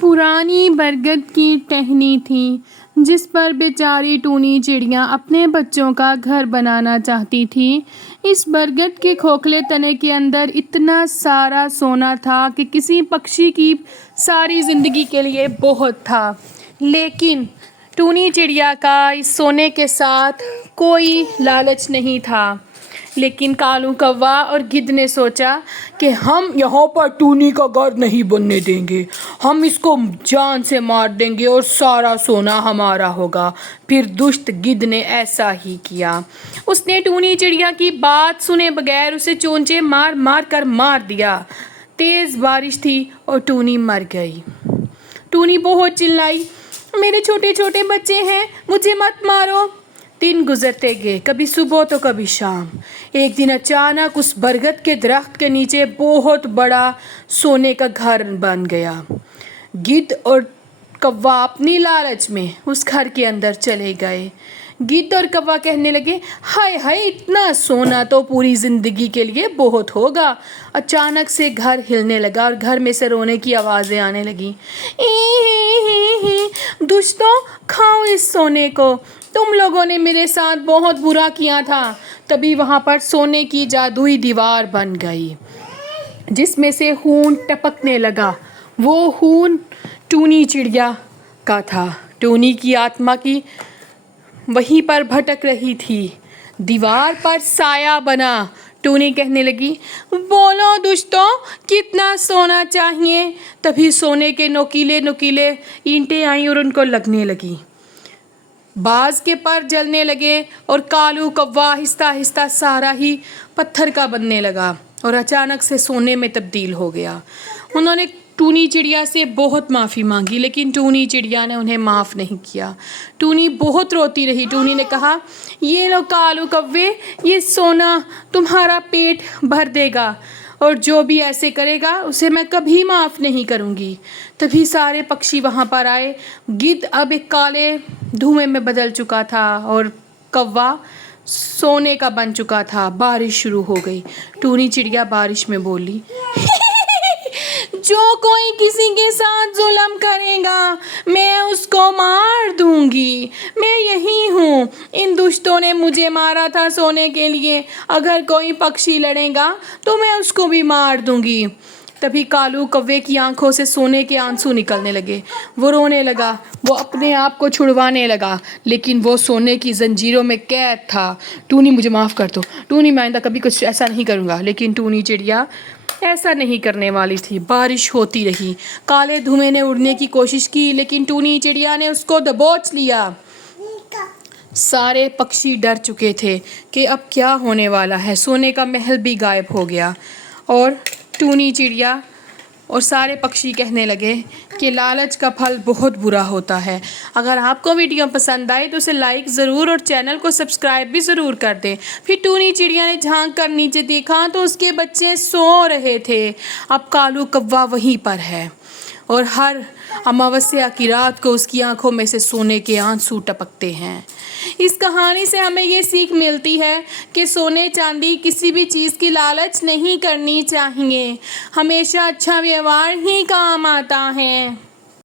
पुरानी बरगद की टहनी थी जिस पर बेचारी टूनी चिड़िया अपने बच्चों का घर बनाना चाहती थी। इस बरगद के खोखले तने के अंदर इतना सारा सोना था कि किसी पक्षी की सारी ज़िंदगी के लिए बहुत था। लेकिन टूनी चिड़िया का इस सोने के साथ कोई लालच नहीं था। लेकिन कालू कौवा और गिद्ध ने सोचा कि हम यहाँ पर टूनी का घर नहीं बनने देंगे, हम इसको जान से मार देंगे और सारा सोना हमारा होगा। फिर दुष्ट गिद्ध ने ऐसा ही किया। उसने टूनी चिड़िया की बात सुने बगैर उसे चोंचे मार मार कर मार दिया। तेज़ बारिश थी और टूनी मर गई। टूनी बहुत चिल्लाई, मेरे छोटे छोटे बच्चे हैं, मुझे मत मारो। दिन गुजरते गए, कभी सुबह तो कभी शाम। एक दिन अचानक उस बरगद के दरख्त के नीचे बहुत बड़ा सोने का घर बन गया। गिद्ध और कौवा अपनी लालच में उस घर के अंदर चले गए। गिद्ध और कौवा कहने लगे, हाय हाय, इतना सोना तो पूरी ज़िंदगी के लिए बहुत होगा। अचानक से घर हिलने लगा और घर में से रोने की आवाज़ें आने लगी। दुष्टों, खाओ इस सोने को, तुम लोगों ने मेरे साथ बहुत बुरा किया था। तभी वहाँ पर सोने की जादुई दीवार बन गई जिसमें से खून टपकने लगा। वो खून टूनी चिड़िया का था। टूनी की आत्मा की वहीं पर भटक रही थी। दीवार पर साया बना। टूनी कहने लगी, बोलो दुष्टों, कितना सोना चाहिए। तभी सोने के नुकीले नुकीले ईंटें आईं और उनको लगने लगी। बाज के पर जलने लगे और कालू कौवा आहिस्ता आहिस्ता सारा ही पत्थर का बनने लगा और अचानक से सोने में तब्दील हो गया। उन्होंने टूनी चिड़िया से बहुत माफ़ी मांगी, लेकिन टूनी चिड़िया ने उन्हें माफ़ नहीं किया। टूनी बहुत रोती रही। टूनी ने कहा, ये लो कालू कौवे, ये सोना तुम्हारा पेट भर देगा और जो भी ऐसे करेगा उसे मैं कभी माफ़ नहीं करूँगी। तभी सारे पक्षी वहाँ पर आए। गिद्ध अब एक काले धुएं में बदल चुका था और कौवा सोने का बन चुका था। बारिश शुरू हो गई। टूनी चिड़िया बारिश में बोली, जो कोई किसी के साथ जुल्म करेगा मैं उसको मार दूंगी। मैं यही हूँ, इन दुष्टों ने मुझे मारा था सोने के लिए। अगर कोई पक्षी लड़ेगा तो मैं उसको भी मार दूंगी। तभी कालू कौवे की आंखों से सोने के आंसू निकलने लगे। वो रोने लगा, वो अपने आप को छुड़वाने लगा, लेकिन वो सोने की जंजीरों में कैद था। टूनी, मुझे माफ़ कर दो। टूनी, मैं आइंदा कभी कुछ ऐसा नहीं करूँगा। लेकिन टूनी चिड़िया ऐसा नहीं करने वाली थी। बारिश होती रही। काले धुएं ने उड़ने की कोशिश की, लेकिन टूनी चिड़िया ने उसको दबोच लिया। सारे पक्षी डर चुके थे कि अब क्या होने वाला है। सोने का महल भी गायब हो गया और टूनी चिड़िया और सारे पक्षी कहने लगे कि लालच का फल बहुत बुरा होता है। अगर आपको वीडियो पसंद आए तो उसे लाइक ज़रूर और चैनल को सब्सक्राइब भी ज़रूर कर दें। फिर टूनी चिड़िया ने झांक कर नीचे देखा तो उसके बच्चे सो रहे थे। अब कालू कौवा वहीं पर है और हर अमावस्या की रात को उसकी आंखों में से सोने के आंसू टपकते हैं। इस कहानी से हमें ये सीख मिलती है कि सोने चांदी किसी भी चीज़ की लालच नहीं करनी चाहिए। हमेशा अच्छा व्यवहार ही काम आता है।